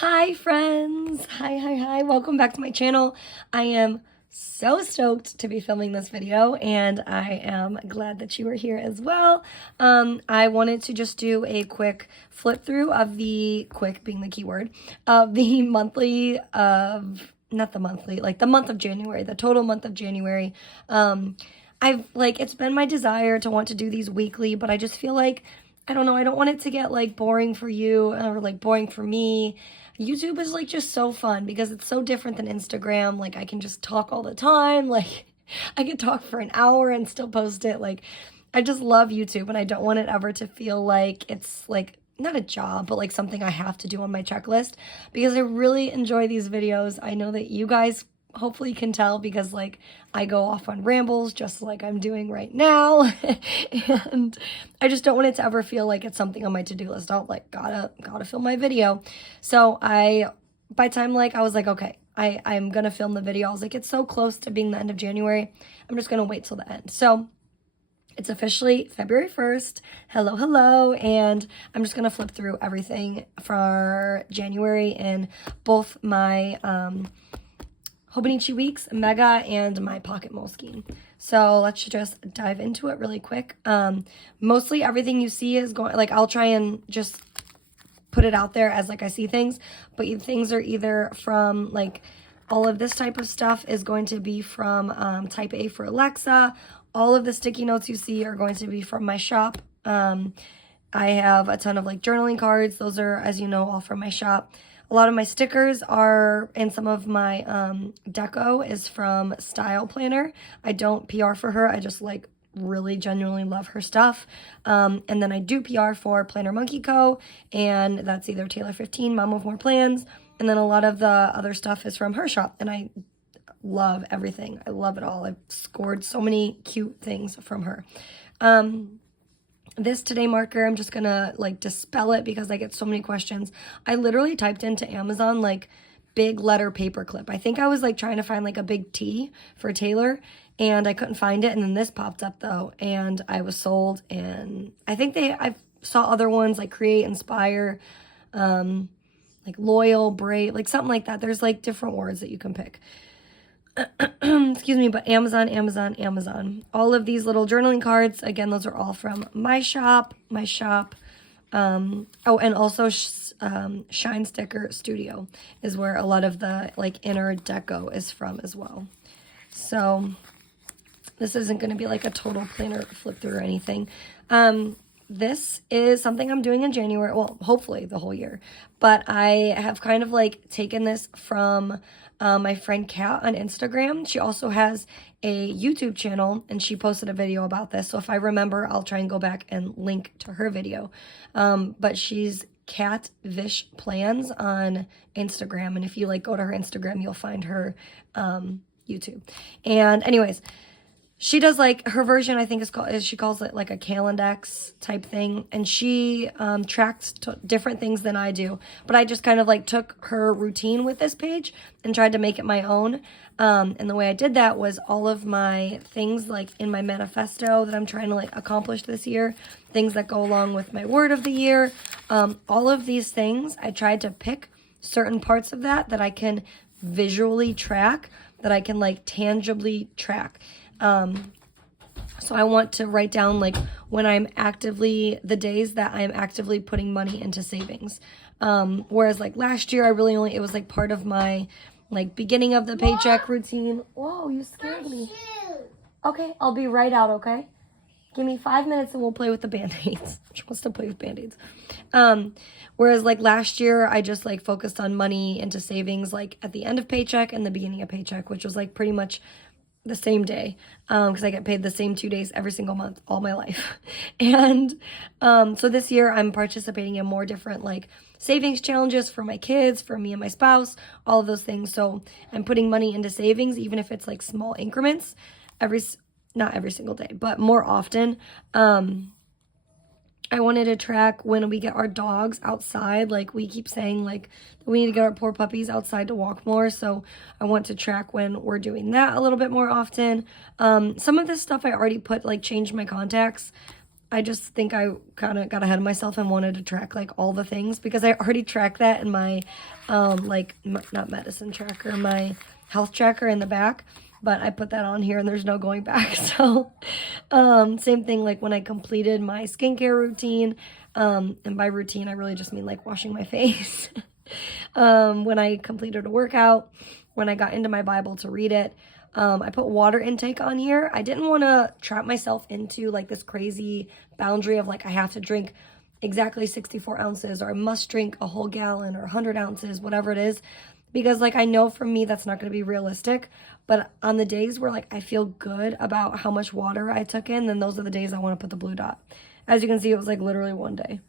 Hi friends! Hi! Welcome back to my channel. I am so stoked to be filming this video and I am glad that you are here as well. I wanted to just do a quick flip through of the, quick being the keyword, of the monthly of, not the monthly, like the month of January, the total month of January. It's been my desire to want to do these weekly, but I just feel like, I don't know, I don't want it to get like boring for you or like boring for me. YouTube is like just so fun because it's so different than Instagram. Like I can just talk all the time. Like I can talk for an hour and still post it. Like I just love YouTube and I don't want it ever to feel like it's like not a job, but like something I have to do on my checklist because I really enjoy these videos. I know that you guys hopefully can tell because like I go off on rambles just like I'm doing right now and I just don't want it to ever feel like it's something on my to-do list. I'll like gotta film my video. So by time like I was like, okay, I'm gonna film the video. I was like, it's so close to being the end of January, I'm just gonna wait till the end. So it's officially February 1st. Hello, and I'm just gonna flip through everything for January in both my Hobonichi weeks, Mega, and my pocket Moleskine. So let's just dive into it really quick. Mostly everything you see is going, like I'll try and just put it out there as like I see things, but things are either from like all of this type of stuff is going to be from type A for Alexa. All of the sticky notes you see are going to be from my shop. I have a ton of like journaling cards. Those are, as you know, all from my shop. A lot of my stickers are, and some of my deco is from Style Planner. I don't PR for her. I just like really genuinely love her stuff. And then I do PR for Planner Monkey Co. And that's either Taylor 15, Mom of More Plans. And then a lot of the other stuff is from her shop. And I love everything. I love it all. I've scored so many cute things from her. This Today marker, I'm just gonna like dispel it because I get so many questions. I literally typed into Amazon like big letter paperclip. I think I was like trying to find like a big T for Taylor and I couldn't find it. And then this popped up though and I was sold. And I think I saw other ones like Create, Inspire, like Loyal, Brave, like something like that. There's like different words that you can pick. Excuse me, but Amazon. All of these little journaling cards, again, those are all from my shop. Oh, and also Shine Sticker Studio is where a lot of the like inner deco is from as well. So this isn't going to be like a total planner flip through or anything. This is something I'm doing in January, well, hopefully the whole year, but I have kind of like taken this from my friend Kat on Instagram. She also has a YouTube channel and she posted a video about this. So if I remember, I'll try and go back and link to her video. But she's Kat Vish Plans on Instagram. And if you like go to her Instagram, you'll find her YouTube. And anyways, she does like her version, I think she calls it like a Calendex type thing. And she tracks different things than I do. But I just kind of like took her routine with this page and tried to make it my own. And the way I did that was all of my things like in my manifesto that I'm trying to like accomplish this year, things that go along with my word of the year. All of these things, I tried to pick certain parts of that I can visually track, that I can like tangibly track. So I want to write down like when the days that I'm actively putting money into savings. Whereas like last year, it was like part of my like beginning of the paycheck routine. Whoa, you scared me. Okay, I'll be right out, okay? Give me 5 minutes and we'll play with the Band-Aids. She wants to play with Band-Aids. Whereas like last year, I just like focused on money into savings like at the end of paycheck and the beginning of paycheck, which was like pretty much the same day because I get paid the same 2 days every single month all my life. And so this year I'm participating in more different like savings challenges for my kids, for me and my spouse, all of those things. So I'm putting money into savings, even if it's like small increments, not every single day, but more often. I wanted to track when we get our dogs outside. Like we keep saying like we need to get our poor puppies outside to walk more. So I want to track when we're doing that a little bit more often. Some of this stuff I already put like changed my contacts I just think I kind of got ahead of myself and wanted to track like all the things because I already tracked that in my not medicine tracker, my health tracker in the back, but I put that on here and there's no going back. So same thing like when I completed my skincare routine, and by routine I really just mean like washing my face. When I completed a workout, when I got into my Bible to read it, I put water intake on here. I didn't want to trap myself into like this crazy boundary of like I have to drink exactly 64 ounces or I must drink a whole gallon or 100 ounces, whatever it is. Because like I know for me that's not going to be realistic. But on the days where like I feel good about how much water I took in, then those are the days I want to put the blue dot. As you can see, it was like literally one day.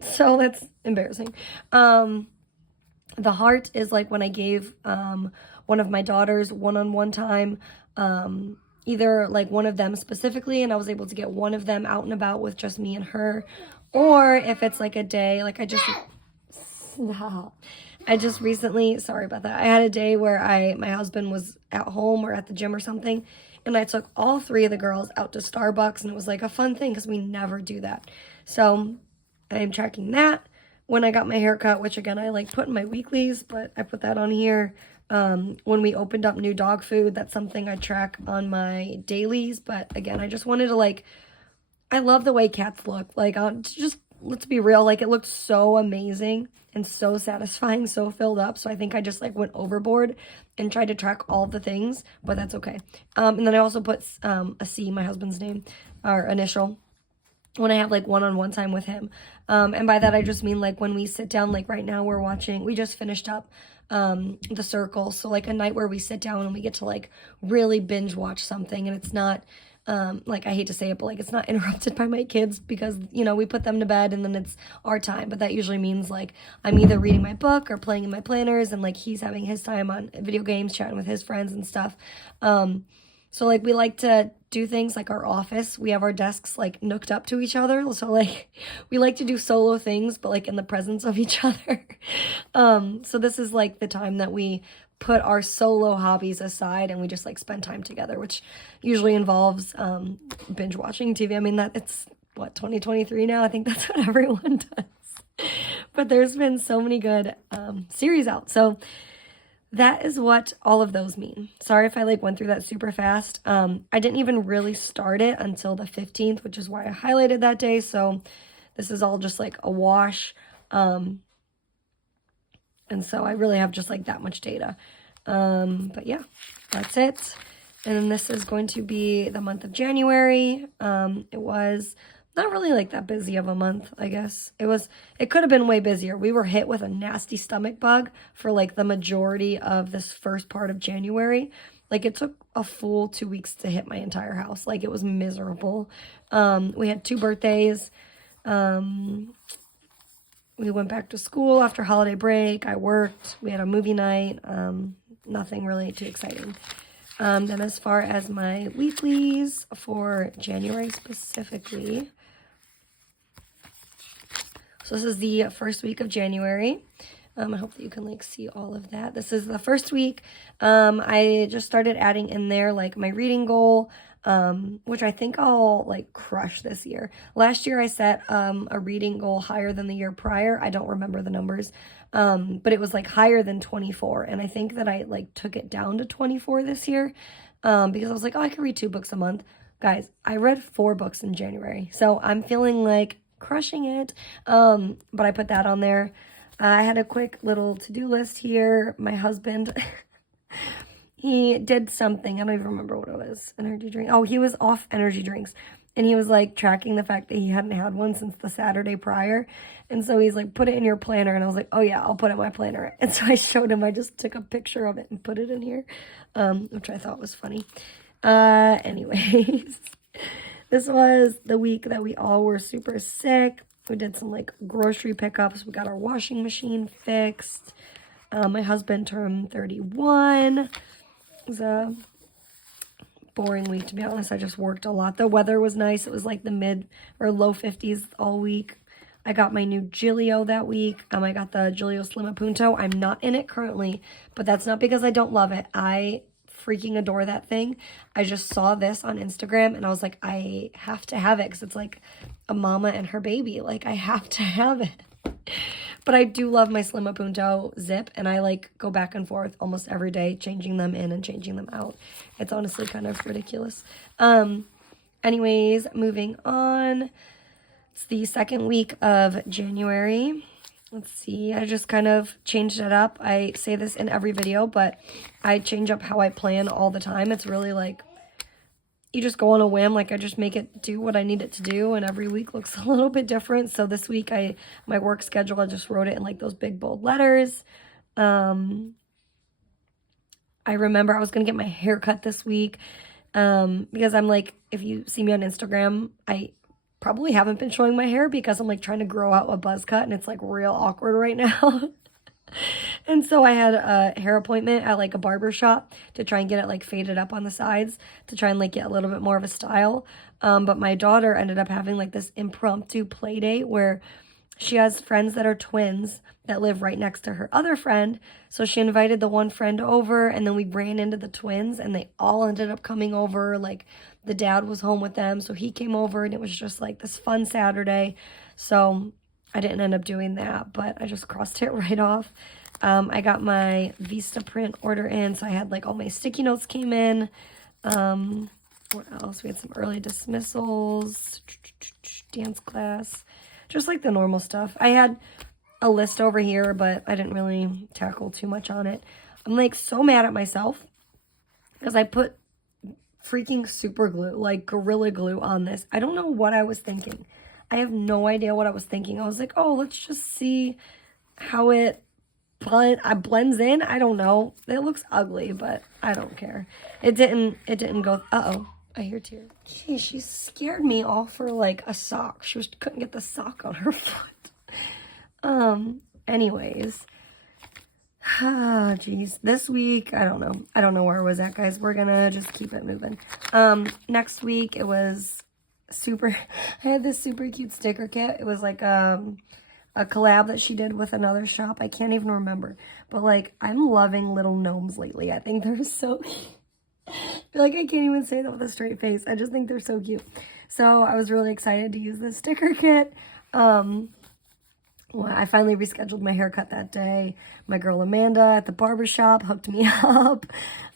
So that's embarrassing. The heart is like when I gave one of my daughters one-on-one time, either like one of them specifically, and I was able to get one of them out and about with just me and her, or if it's like a day, like I just recently, sorry about that, I had a day where my husband was at home or at the gym or something, and I took all three of the girls out to Starbucks, and it was like a fun thing because we never do that. So I am tracking that. When I got my hair cut, which again I like put in my weeklies, but I put that on here. When we opened up new dog food, that's something I track on my dailies. But again, I just wanted to like, I love the way cats look. Like, just let's be real, like it looked so amazing and so satisfying, so filled up. So I think I just like went overboard and tried to track all the things, but that's okay. And then I also put a C, my husband's name, or initial, when I have like one-on-one time with him. And by that I just mean like when we sit down, like right now we just finished up The Circle, so like a night where we sit down and we get to like really binge watch something, and it's not like, I hate to say it, but like it's not interrupted by my kids because, you know, we put them to bed and then it's our time. But that usually means like I'm either reading my book or playing in my planners, and like he's having his time on video games, chatting with his friends and stuff. So like we like to do things like our office. We have our desks like nooked up to each other. So like we like to do solo things, but like in the presence of each other. So this is like the time that we put our solo hobbies aside and we just like spend time together, which usually involves binge watching TV. I mean, that it's what, 2023 now? I think that's what everyone does. But there's been so many good series out. So that is what all of those mean. Sorry if I like went through that super fast. I didn't even really start it until the 15th, which is why I highlighted that day. So this is all just like a wash. And so I really have just like that much data. But yeah, that's it. And then this is going to be the month of January. It was not really like that busy of a month, I guess. It could have been way busier. We were hit with a nasty stomach bug for like the majority of this first part of January. Like it took a full 2 weeks to hit my entire house. Like it was miserable. We had 2 birthdays. We went back to school after holiday break. I worked. We had a movie night. Nothing really too exciting. Then as far as my weeklies for January specifically, so this is the first week of January. I hope that you can like see all of that. This is the first week. I just started adding in there like my reading goal, which I think I'll like crush this year. Last year I set a reading goal higher than the year prior. I don't remember the numbers, but it was like higher than 24. And I think that I like took it down to 24 this year because I was like, oh, I could read 2 books a month. Guys, I read 4 books in January. So I'm feeling like crushing it. But I put that on there. I had a quick little to-do list here. My husband, he did something. I don't even remember what it was. Energy drink. Oh, he was off energy drinks. And he was like tracking the fact that he hadn't had one since the Saturday prior. And so he's like, put it in your planner. And I was like, oh yeah, I'll put it in my planner. And so I showed him, I just took a picture of it and put it in here, which I thought was funny. Anyways, this was the week that we all were super sick. We did some like grocery pickups. We got our washing machine fixed. My husband turned 31. It was a boring week, to be honest. I just worked a lot. The weather was nice. It was like the mid or low 50s all week. I got my new Gilio that week. I got the Gilio Slim Punto. I'm not in it currently, but that's not because I don't love it. I freaking adore that thing. I just saw this on Instagram and I was like, I have to have it because it's like a mama and her baby. Like, I have to have it. But I do love my Slim Punto zip, and I like go back and forth almost every day, changing them in and changing them out. It's honestly kind of ridiculous. Anyways, moving on. It's the second week of January. Let's see, I just kind of changed it up. I say this in every video, but I change up how I plan all the time. It's really like, you just go on a whim. Like, I just make it do what I need it to do, and every week looks a little bit different. So this week, my work schedule, I just wrote it in like those big bold letters. I remember I was going to get my hair cut this week, because I'm like, if you see me on Instagram, I probably haven't been showing my hair because I'm like trying to grow out a buzz cut, and it's like real awkward right now. And so I had a hair appointment at like a barber shop to try and get it like faded up on the sides to try and like get a little bit more of a style. But my daughter ended up having like this impromptu play date where she has friends that are twins that live right next to her other friend. So she invited the one friend over, and then we ran into the twins, and they all ended up coming over. Like, the dad was home with them, so he came over, and it was just like this fun Saturday. So I didn't end up doing that, but I just crossed it right off. I got my Vista print order in, so I had like all my sticky notes came in. What else? We had some early dismissals, dance class, just like the normal stuff. I had a list over here, but I didn't really tackle too much on it. I'm like so mad at myself because I put freaking super glue, like Gorilla Glue on this. I don't know what I was thinking. I have no idea what I was thinking. I was like, oh, let's just see how it blends in. I don't know. It looks ugly, but I don't care. It didn't go. Uh-oh. I hear tears. Geez, she scared me all for like a sock. She couldn't get the sock on her foot. Anyways. Ah, geez. This week, I don't know. I don't know where I was at, guys. We're gonna just keep it moving. Next week, it was super, I had this super cute sticker kit. It was like, a collab that she did with another shop. I can't even remember. But, like, I'm loving little gnomes lately. I think they're so cute. Like, I can't even say that with a straight face. I just think they're so cute. So, I was really excited to use this sticker kit. Well, I finally rescheduled my haircut that day. My girl Amanda at the barber shop hooked me up.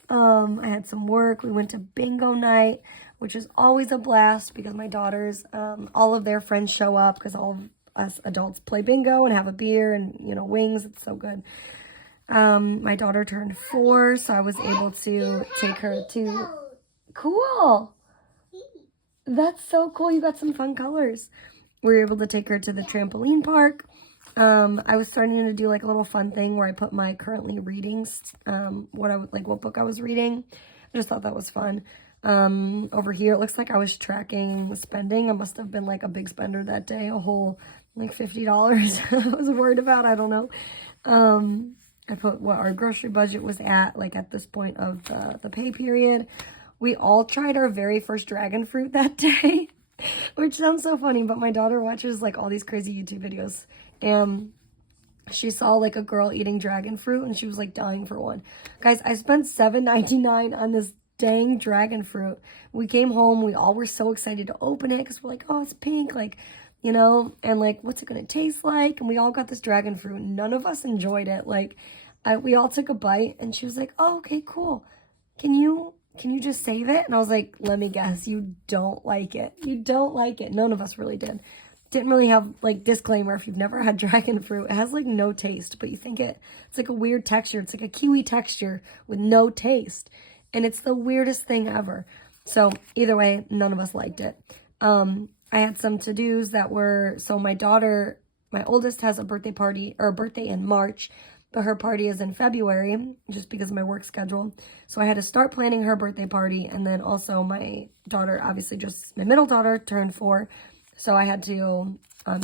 I had some work. We went to bingo night, which is always a blast because my daughters, all of their friends show up because all of us adults play bingo and have a beer and, you know, wings. It's so good. My daughter turned 4, so I was able to take her to... Cool! That's so cool. You got some fun colors. We were able to take her to the trampoline park. I was starting to do like a little fun thing where I put my currently readings, what book I was reading. I just thought that was fun. Over here, it looks like I was tracking spending. I must have been like a big spender that day, a whole like $50 I was worried about. I don't know. I put what our grocery budget was at, like at this point of the pay period. We all tried our very first dragon fruit that day, which sounds so funny, but my daughter watches like all these crazy YouTube videos, and she saw like a girl eating dragon fruit and she was like dying for one. Guys, I spent $7.99 on this dang dragon fruit. We came home, we all were so excited to open it because we're like, oh, it's pink, like, you know, and like, what's it gonna taste like? And we all got this dragon fruit. None of us enjoyed it. Like, we all took a bite, and she was like, oh, okay, cool. Can you just save it? And I was like, let me guess, you don't like it. You don't like it. None of us really did. Didn't really have, like, disclaimer, if you've never had dragon fruit, it has, like, no taste, but you think it's like a weird texture. It's like a kiwi texture with no taste, and it's the weirdest thing ever. So, either way, none of us liked it. I had some to-dos that were, so my daughter, my oldest has a birthday in March, but her party is in February, just because of my work schedule. So I had to start planning her birthday party, and then also my daughter, obviously my middle daughter turned 4, so I had to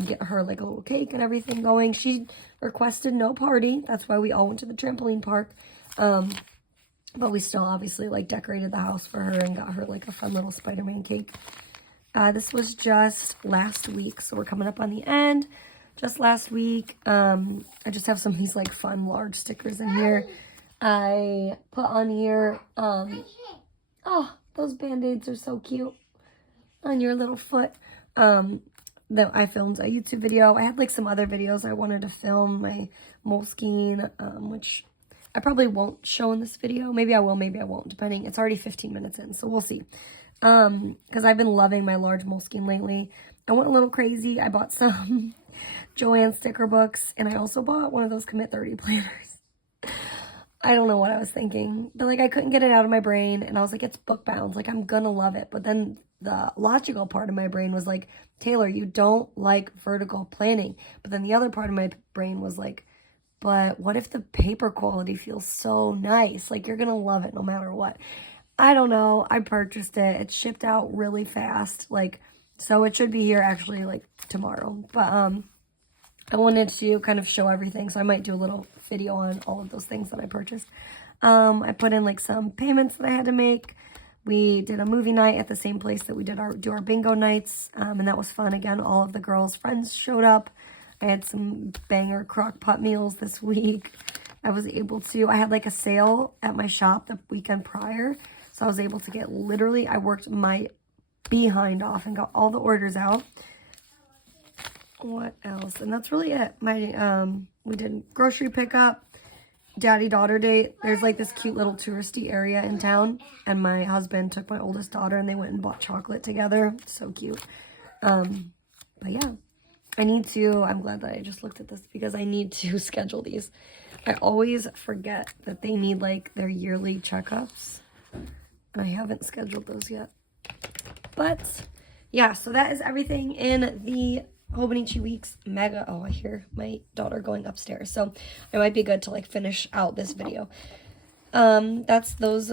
get her like a little cake and everything going. She requested no party. That's why we all went to the trampoline park. But we still obviously like decorated the house for her and got her like a fun little Spider-Man cake. This was just last week, so we're coming up on the end. Just last week, I just have some of these like fun large stickers in here. I put on here, oh, those Band-Aids are so cute on your little foot. That I filmed a YouTube video. I had like some other videos I wanted to film, my Moleskine, which I probably won't show in this video. Maybe I will, maybe I won't, depending. It's already 15 minutes in, so we'll see. Because I've been loving my large Moleskine lately. I went a little crazy. I bought some Joanne sticker books, and I also bought one of those Commit 30 planners. I don't know what I was thinking, but like I couldn't get it out of my brain, and I was like, it's book bound, like I'm gonna love it. But then the logical part of my brain was like, Taylor, you don't like vertical planning. But then the other part of my brain was like, but what if the paper quality feels so nice? Like you're gonna love it no matter what. I don't know. I purchased it. It's shipped out really fast. Like, so it should be here actually like tomorrow. But I wanted to kind of show everything, so I might do a little video on all of those things that I purchased. I put in like some payments that I had to make. We did a movie night at the same place that we did do our bingo nights, and that was fun. Again, all of the girls' friends showed up. I had some banger crock pot meals this week. I had like a sale at my shop the weekend prior, so I was able to get literally, I worked my behind off and got all the orders out. What else? And that's really it. We did grocery pickup, daddy-daughter date. There's like this cute little touristy area in town, and my husband took my oldest daughter and they went and bought chocolate together. So cute. But yeah, I'm glad that I just looked at this because I need to schedule these. I always forget that they need like their yearly checkups, and I haven't scheduled those yet. But yeah, so that is everything in the Hobonichi Weeks Mega. Oh, I hear my daughter going upstairs, so it might be good to like finish out this video. That's those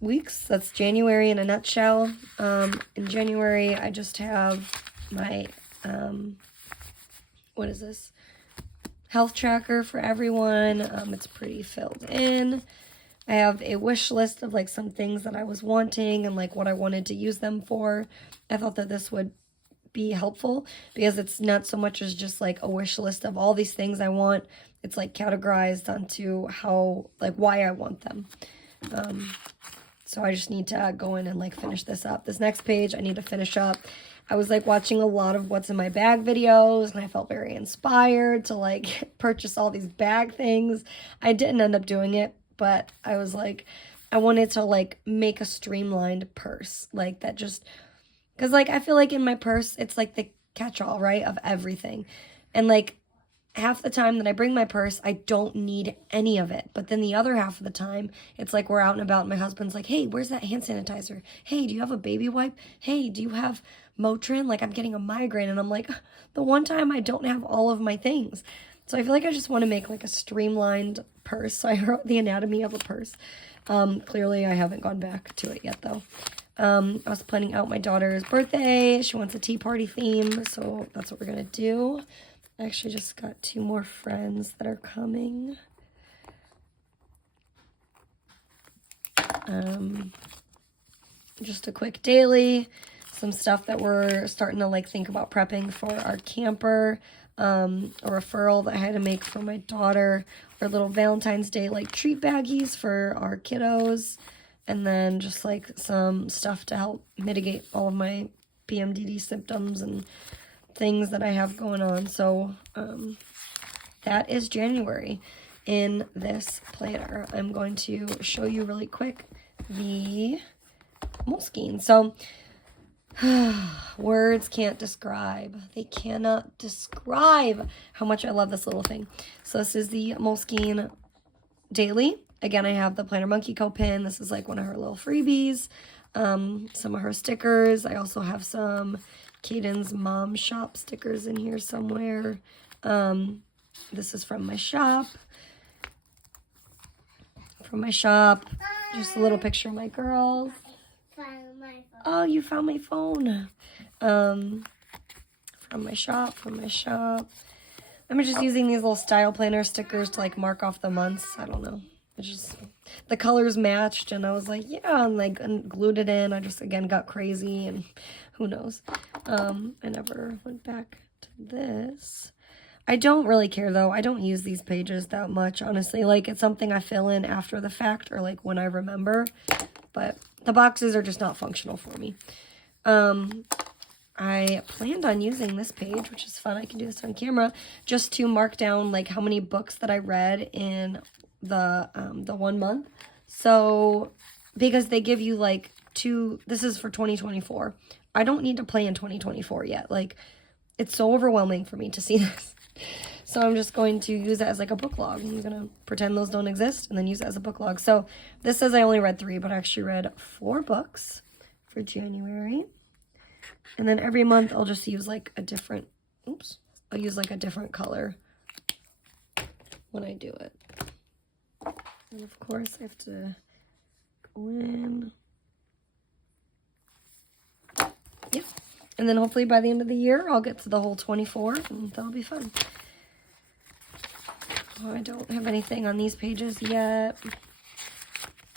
weeks. That's January in a nutshell. In January, I just have my what is this? Health tracker for everyone. It's pretty filled in. I have a wish list of like some things that I was wanting and like what I wanted to use them for. I thought that this would be helpful because it's not so much as just like a wish list of all these things I want. It's like categorized onto how, like why I want them. So I just need to go in and like finish this up. This next page I need to finish up. I was like watching a lot of what's in my bag videos, and I felt very inspired to like purchase all these bag things. I didn't end up doing it, but I was like, I wanted to like make a streamlined purse like that, just because like I feel like in my purse it's like the catch-all, right, of everything. And like half the time that I bring my purse, I don't need any of it. But then the other half of the time, it's like we're out and about and my husband's like, hey, where's that hand sanitizer? Hey, do you have a baby wipe? Hey, do you have Motrin? Like, I'm getting a migraine. And I'm like, the one time I don't have all of my things. So I feel like I just want to make like a streamlined purse. So I wrote the anatomy of a purse. Clearly I haven't gone back to it yet though. I was planning out my daughter's birthday. She wants a tea party theme, so that's what we're gonna do. I actually just got 2 more friends that are coming. Just a quick daily, some stuff that we're starting to like think about prepping for our camper, a referral that I had to make for my daughter, our little Valentine's Day like treat baggies for our kiddos, and then just like some stuff to help mitigate all of my PMDD symptoms and things that I have going on. So that is January in this planner. I'm going to show you really quick the Moleskine. So words can't describe. They cannot describe how much I love this little thing. So this is the Moleskine Daily. Again, I have the Planner Monkey Co. pin. This is like one of her little freebies. Some of her stickers. I also have some Caden's Mom Shop stickers in here somewhere. This is from my shop. Just a little picture of my girls. Oh, you found my phone. From my shop. I'm just using these little style planner stickers to like mark off the months. I don't know. It's just, the colors matched and I was like, yeah, and like glued it in. I just, again, got crazy and who knows. I never went back to this. I don't really care though. I don't use these pages that much, honestly. Like, it's something I fill in after the fact or like when I remember. But the boxes are just not functional for me. I planned on using this page, which is fun. I can do this on camera, just to mark down like how many books that I read in the 1 month. So, because they give you like this is for 2024. I don't need to plan 2024 yet. Like, it's so overwhelming for me to see this. So I'm just going to use it as like a book log. I'm going to pretend those don't exist and then use it as a book log. So this says I only read 3, but I actually read 4 books for January. And then every month I'll just use like a different, I'll use like a different color when I do it. And of course I have to go in. Yep. And then hopefully by the end of the year, I'll get to the whole 24, and that'll be fun. Oh, I don't have anything on these pages yet.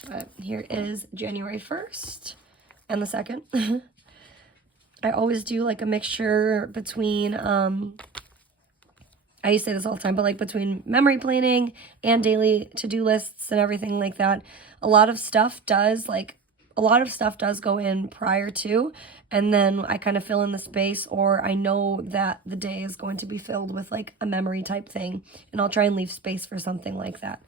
But here is January 1st and the 2nd. I always do like a mixture between, I used to say this all the time, but like between memory planning and daily to-do lists and everything like that. A lot of stuff does go in prior to, and then I kind of fill in the space, or I know that the day is going to be filled with like a memory type thing, and I'll try and leave space for something like that.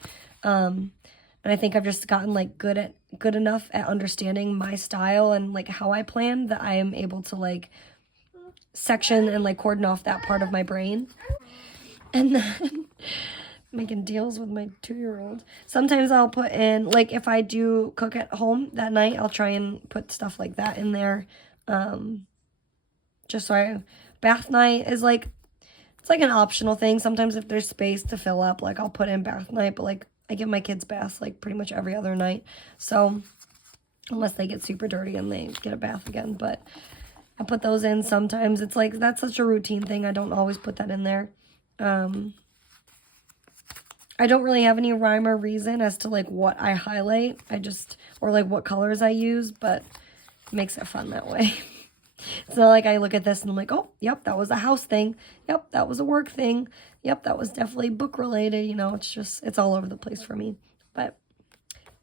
And I think I've just gotten like good enough at understanding my style and like how I plan that I am able to like section and like cordon off that part of my brain. And then making deals with my 2-year-old. Sometimes I'll put in, like, if I do cook at home that night, I'll try and put stuff like that in there. Just so bath night is like, it's like an optional thing. Sometimes if there's space to fill up, like, I'll put in bath night, but like, I give my kids baths like pretty much every other night. So, unless they get super dirty and they get a bath again, but I put those in sometimes. It's like, that's such a routine thing. I don't always put that in there. I don't really have any rhyme or reason as to like what I highlight. Or like what colors I use, but it makes it fun that way. It's not like I look at this and I'm like, oh, yep, that was a house thing. Yep, that was a work thing. Yep, that was definitely book related. You know, it's all over the place for me. But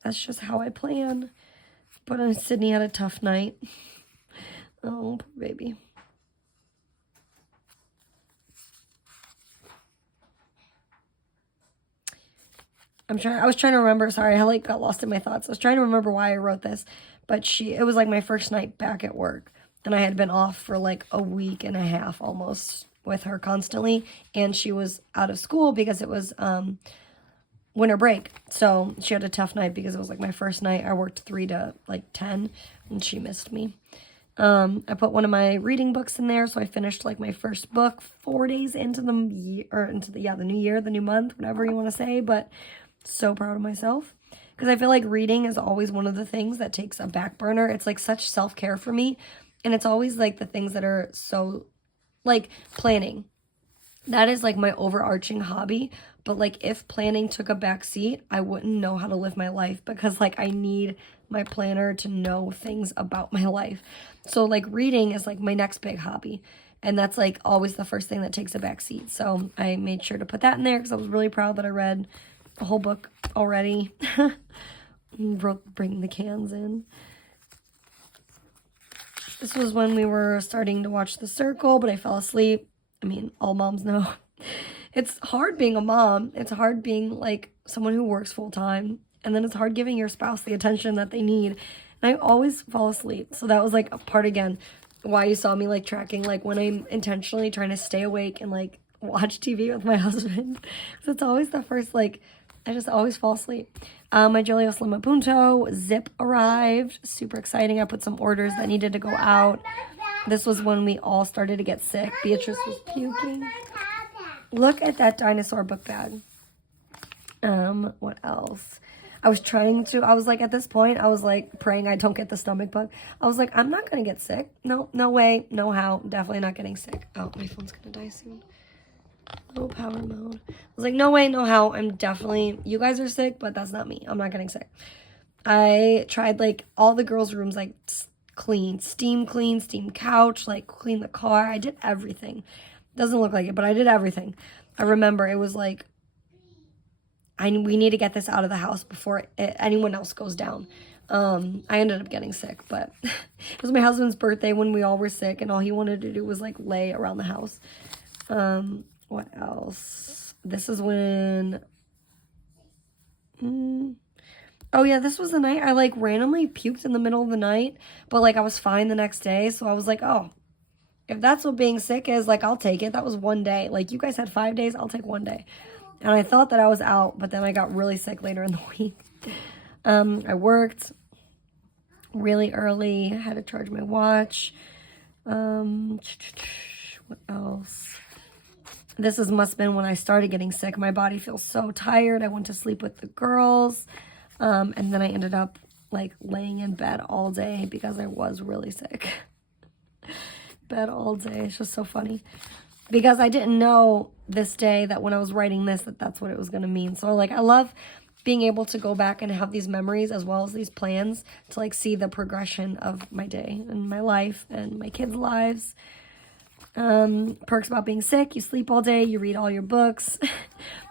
that's just how I plan. But Sydney had a tough night. Oh, poor baby. I was trying to remember, sorry, I like got lost in my thoughts. I was trying to remember why I wrote this, but it was like my first night back at work, and I had been off for like a week and a half almost with her constantly, and she was out of school because it was winter break. So she had a tough night because it was like my first night. I worked 3 to like 10, and she missed me. I put one of my reading books in there, so I finished like my first book 4 days into the year, or into the new year, the new month, whatever you want to say, but so proud of myself, because I feel like reading is always one of the things that takes a back burner. It's like such self-care for me, and it's always like the things that are so, like, planning. That is like my overarching hobby, but like if planning took a back seat, I wouldn't know how to live my life, because like I need my planner to know things about my life. So like reading is like my next big hobby, and that's like always the first thing that takes a back seat. So I made sure to put that in there because I was really proud that I read a whole book already. Bring the cans in. This was when we were starting to watch The Circle, but I fell asleep. I mean, all moms know. It's hard being a mom. It's hard being like someone who works full time, and then it's hard giving your spouse the attention that they need. And I always fall asleep. So that was like a part, again, why you saw me like tracking like when I'm intentionally trying to stay awake and like watch TV with my husband. So it's always the first, like, I just always fall asleep. My Jolio Slim Punto zip arrived. Super exciting. I put some orders that needed to go out. This was when we all started to get sick. Beatrice was puking. Look at that dinosaur book bag. What else? I was like, at this point, I was like praying I don't get the stomach bug. I was like, I'm not going to get sick. No way, no how. Definitely not getting sick. Oh, my phone's going to die soon. Low power mode. I was like, no way, no how. You guys are sick, but that's not me. I'm not getting sick. I tried like all the girls' rooms, like clean, steam couch, like clean the car. I did everything. Doesn't look like it, but I did everything. I remember it was like, we need to get this out of the house before anyone else goes down. I ended up getting sick, but it was my husband's birthday when we all were sick, and all he wanted to do was like lay around the house. What else? This is when, oh yeah, this was the night I like randomly puked in the middle of the night, but like I was fine the next day. So I was like, oh, if that's what being sick is, like, I'll take it. That was one day. Like, you guys had 5 days, I'll take one day. And I thought that I was out, but then I got really sick later in the week. I worked really early. I had to charge my watch. What else? Must have been when I started getting sick. My body feels so tired. I went to sleep with the girls. And then I ended up like laying in bed all day because I was really sick. Bed all day. It's just so funny. Because I didn't know this day that when I was writing this, that's what it was going to mean. So like, I love being able to go back and have these memories as well as these plans to like see the progression of my day and my life and my kids' lives. Perks about being sick: you sleep all day, you read all your books.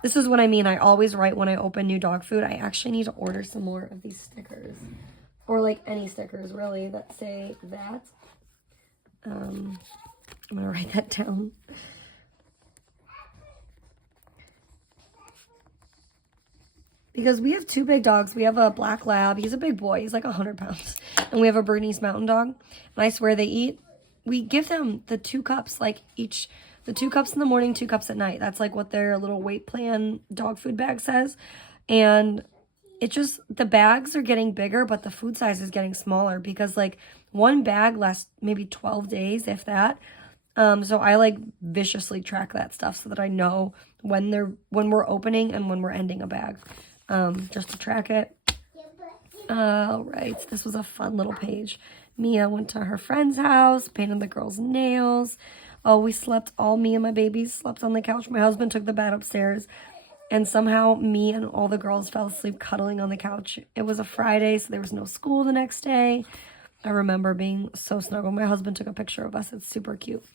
This is what I mean. I always write when I open new dog food. I actually need to order some more of these stickers, or like any stickers really that say that. I'm gonna write that down. Because we have 2 big dogs. We have a black lab. He's a big boy. He's like 100 pounds. And we have a Bernese Mountain Dog. And I swear they eat. We give them the 2 cups, like each, the 2 cups in the morning, 2 cups at night. That's like what their little weight plan dog food bag says. And it just, the bags are getting bigger, but the food size is getting smaller because like one bag lasts maybe 12 days, if that. So I like viciously track that stuff so that I know when we're opening and when we're ending a bag, just to track it. All right, this was a fun little page. Mia went to her friend's house, painted the girls' nails. Oh, me and my babies slept on the couch. My husband took the bed upstairs, and somehow me and all the girls fell asleep cuddling on the couch. It was a Friday, so there was no school the next day. I remember being so snuggled. My husband took a picture of us. It's super cute.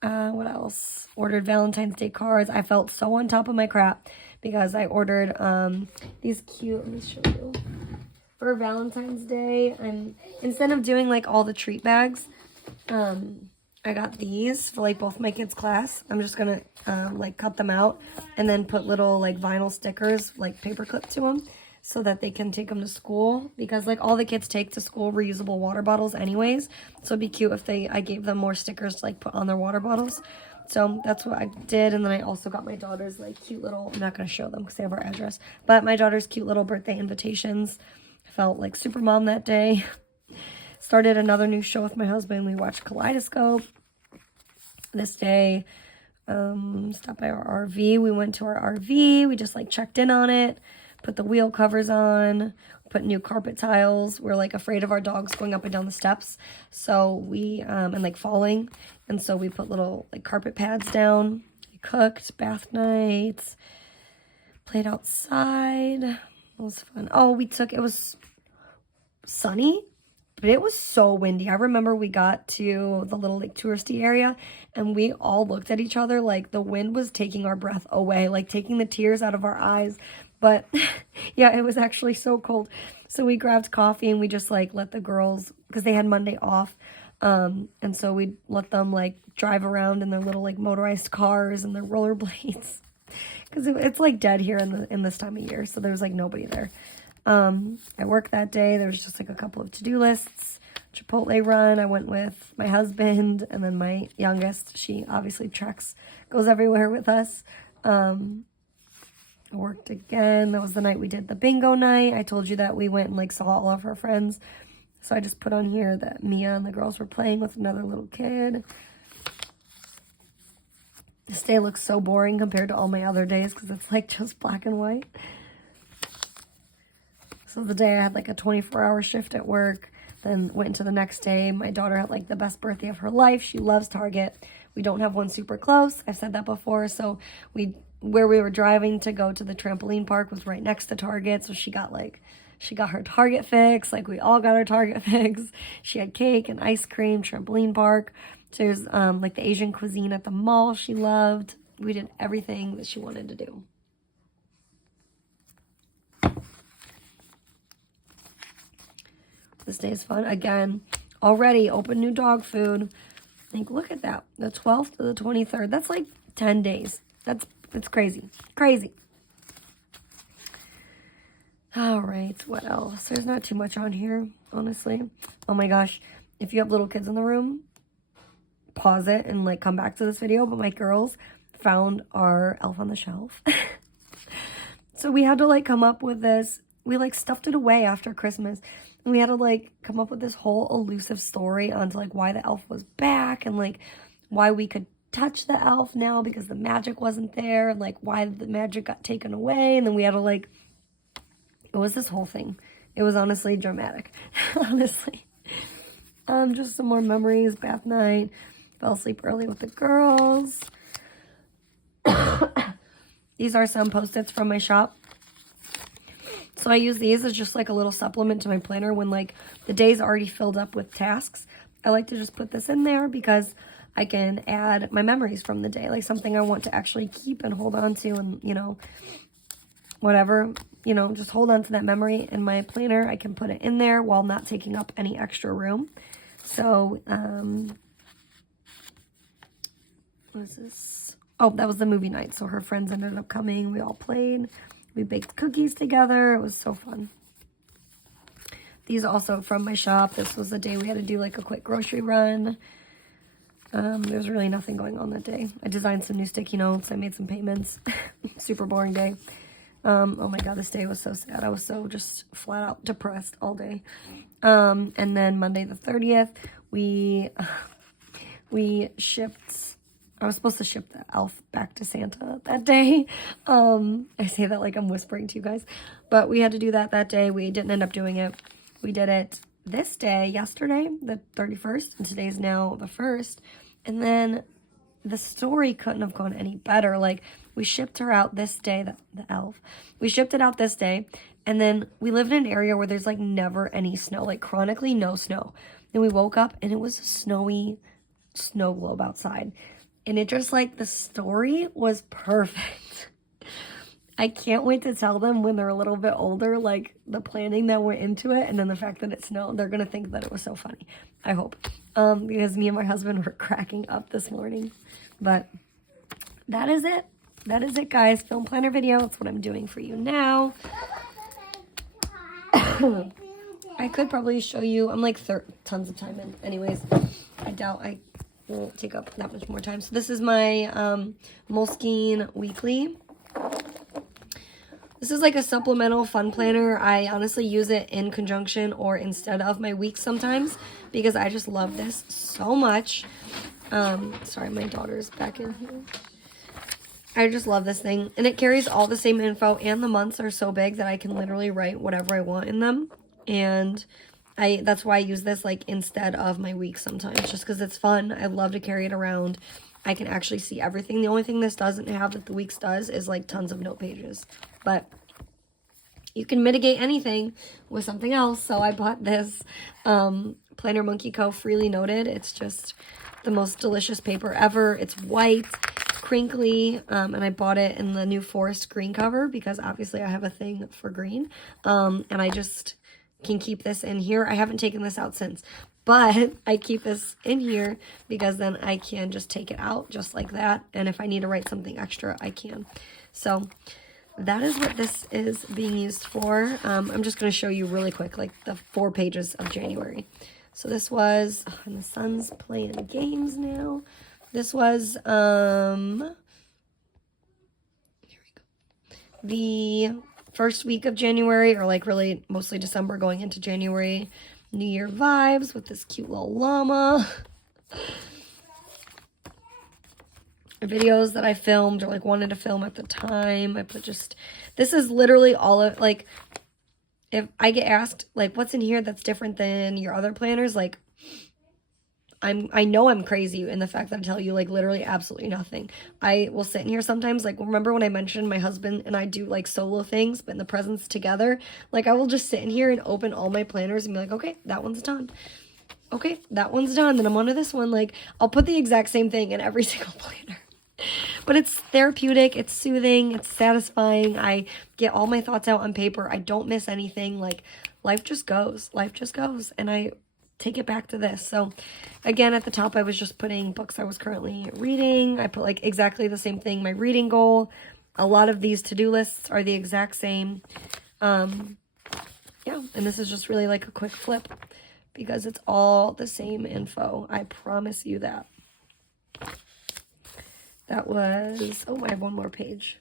What else? Ordered Valentine's Day cards. I felt so on top of my crap because I ordered these cute, let me show you. For Valentine's Day, instead of doing like all the treat bags, I got these for like both my kids' class. I'm just gonna like cut them out and then put little like vinyl stickers, like paper clip to them, so that they can take them to school, because like all the kids take to school reusable water bottles anyways. So it'd be cute if I gave them more stickers to like put on their water bottles. So that's what I did. And then I also got my daughter's like cute little, I'm not gonna show them because they have our address, but my daughter's cute little birthday invitations. Felt like super mom that day. Started another new show with my husband. We watched Kaleidoscope this day. Stopped by our RV. We went to our RV. We just like checked in on it, put the wheel covers on, put new carpet tiles. We're like afraid of our dogs going up and down the steps. So we, and like falling. And so we put little like carpet pads down. We cooked, bath nights, played outside. It was fun. Oh, it was sunny, but it was so windy. I remember we got to the little like touristy area and we all looked at each other like the wind was taking our breath away, like taking the tears out of our eyes. But yeah, it was actually so cold. So we grabbed coffee and we just like let the girls, because they had Monday off. And so we let them like drive around in their little like motorized cars and their rollerblades. Because it's like dead here in this time of year, so there was like nobody there. I worked that day. There was just like a couple of to-do lists. Chipotle run. I went with my husband, and then my youngest. She obviously goes everywhere with us. I worked again. That was the night we did the bingo night. I told you that we went and like saw all of her friends. So I just put on here that Mia and the girls were playing with another little kid. This day looks so boring compared to all my other days because it's like just black and white. So the day I had like a 24-hour shift at work, then went into the next day. My daughter had like the best birthday of her life. She loves Target. We don't have one super close. I've said that before. So where we were driving to go to the trampoline park was right next to Target. So she got her Target fix. Like we all got our Target fix. She had cake and ice cream, trampoline park. So there's like the Asian cuisine at the mall she loved. we did everything that she wanted to do. This day is fun. Again, already open new dog food. Like, look at that. The 12th to the 23rd. That's like 10 days. It's crazy. Crazy. All right. What else? There's not too much on here, honestly. Oh my gosh. If you have little kids in the room, pause it and like come back to this video. But my girls found our Elf on the Shelf. So we had to like come up with this. We like stuffed it away after Christmas. And we had to like come up with this whole elusive story onto like why the elf was back and like why we could touch the elf now because the magic wasn't there and like why the magic got taken away. And then we had to like, it was this whole thing. It was honestly dramatic. Honestly. Just some more memories. Bath night. Fell asleep early with the girls. These are some Post-its from my shop. So I use these as just like a little supplement to my planner when like the day's already filled up with tasks. I like to just put this in there because I can add my memories from the day, like something I want to actually keep and hold on to and, you know, whatever, you know, just hold on to that memory in my planner. I can put it in there while not taking up any extra room. So, what is this? Oh, that was the movie night. So her friends ended up coming. We all played. We baked cookies together. It was so fun. These are also from my shop. This was the day we had to do like a quick grocery run. There was really nothing going on that day. I designed some new sticky notes. I made some payments. Super boring day. Oh my God, this day was so sad. I was so just flat out depressed all day. And then Monday the 30th, we shipped... I was supposed to ship the elf back to Santa that day. I say that like I'm whispering to you guys. But we had to do that day. We didn't end up doing it. We did it this day, yesterday, the 31st. And today's now the 1st. And then the story couldn't have gone any better. Like, we shipped her out this day, the elf. We shipped it out this day. And then we lived in an area where there's like never any snow. Like, chronically no snow. Then we woke up and it was a snowy snow globe outside. And it just, like, the story was perfect. I can't wait to tell them when they're a little bit older, like, the planning that went into it. And then the fact that it snowed, they're going to think that it was so funny. I hope. Because me and my husband were cracking up this morning. But that is it. That is it, guys. Film planner video. That's what I'm doing for you now. I could probably show you. I'm, like, tons of time in. Anyways, I doubt I... won't take up that much more time. So this is my Moleskine weekly. This is like a supplemental fun planner. I honestly use it in conjunction or instead of my weeks sometimes because I just love this so much. Sorry, my daughter's back in here. I just love this thing. And it carries all the same info and the months are so big that I can literally write whatever I want in them. And that's why I use this like instead of my weeks sometimes, just because it's fun. I love to carry it around. I can actually see everything. The only thing this doesn't have that the weeks does is like tons of note pages, but you can mitigate anything with something else. So I bought this Planner Monkey Co. Freely Noted. It's just the most delicious paper ever. It's white, crinkly, and I bought it in the new forest green cover because obviously I have a thing for green, and I just can keep this in here. I haven't taken this out since, but I keep this in here because then I can just take it out just like that. And if I need to write something extra, I can. So that is what this is being used for. I'm just going to show you really quick, like the 4 pages of January. So this was, and the son's playing games now. This was, here we go. The first week of January, or like really mostly December going into January. New Year vibes with this cute little llama. Videos that I filmed or like wanted to film at the time. I put just, this is literally all of, like, if I get asked like what's in here that's different than your other planners, like I know I'm crazy in the fact that I tell you like literally absolutely nothing. I will sit in here sometimes, like remember when I mentioned my husband and I do like solo things but in the presents together, like I will just sit in here and open all my planners and be like, okay, that one's done, okay, that one's done, then I'm on to this one. Like I'll put the exact same thing in every single planner. But it's therapeutic, it's soothing, it's satisfying. I get all my thoughts out on paper. I don't miss anything. Like, life just goes. Life just goes. And I take it back to this. So, again, at the top, I was just putting books I was currently reading. I put, like, exactly the same thing. My reading goal. A lot of these to-do lists are the exact same. Yeah, and this is just really, like, a quick flip because it's all the same info. I promise you that. That was, oh, I have one more page.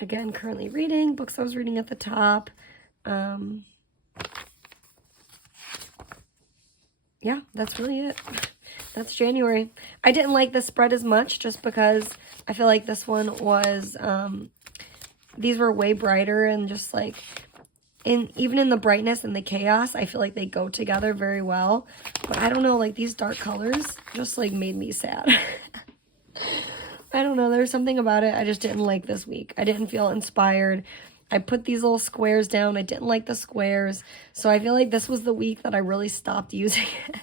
Again, currently reading, books I was reading at the top. Yeah, that's really it. That's January. I didn't like the spread as much just because I feel like this one was, these were way brighter and just like, even in the brightness and the chaos, I feel like they go together very well. But I don't know, like these dark colors just like made me sad. I don't know, there's something about it I just didn't like this week. I didn't feel inspired. I put these little squares down. I didn't like the squares. So I feel like this was the week that I really stopped using it.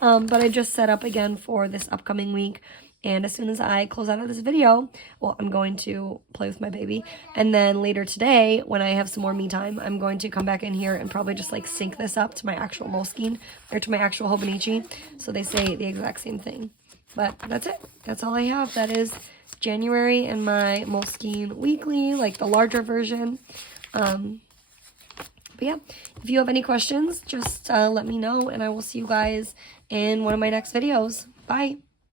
But I just set up again for this upcoming week. And as soon as I close out of this video, well, I'm going to play with my baby. And then later today, when I have some more me time, I'm going to come back in here and probably just like sync this up to my actual Moleskine or to my actual Hobonichi. So they say the exact same thing. But that's it. That's all I have. That is January and my Moleskine weekly, like the larger version. But yeah, if you have any questions, just let me know and I will see you guys in one of my next videos. Bye.